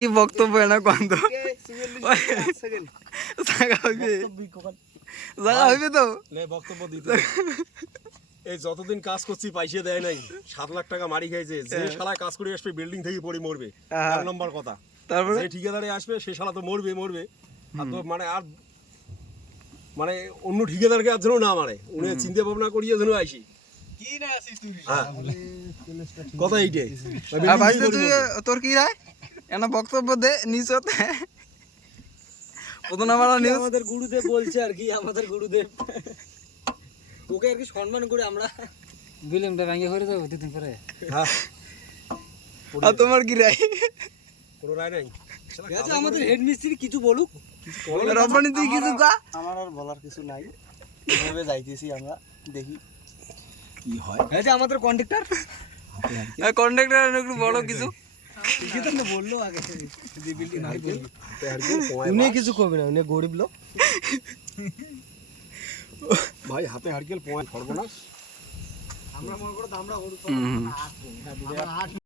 কি বক্তব্য না গন্ধ জায়গা হইবে তো বক্তব্য দিতে এই যতদিন কাজ করছি পয়সা দেয় নাই 7 লাখ টাকা মারি খাইছে যে শালা কাজ করে আসবে বিল্ডিং থেকে পড়ে মরবে এক নম্বর কথা। তারপরে যে ঠিকাদারে আসবে সে শালা তো মরবে আর তো মানে আর মানে অন্য ঠিকাদারকে আর যেন না মারে উনি চিন্তা ভাবনা করিয়ে যেন আসি কি না আসিস তুই কথা এইটাই ভাই তুই তোর কি রায় এনা বক্তব্য দে নিচতে প্রথম আমরা নিউজ আমাদের গুরুদেব বলছে আর কি আমাদের গুরুদেব ওকে আর কি সম্মান করে আমরা বিলমটা ভাঙে হয়ে যাবো দুদিন পরে। হ্যাঁ আর তোমার কি রায়? কোনো রায় নাই আচ্ছা আমাদের হেড মিস্ত্রি কিছু বলুক রব্বানি তুই কিছু কা আমার আর বলার কিছু নাই কিভাবে যাইতেছি আমরা দেখি কি হয়। আচ্ছা আমাদের কন্ডাক্টর একটু বড় কিছু বললো আগে যে বিল্ডিং উনি কিছু করবে না উনি গরিব লোক ভাই হাতে হারকেল পয়েন্ট সর্বনাশ আমরা মনে করো আমরা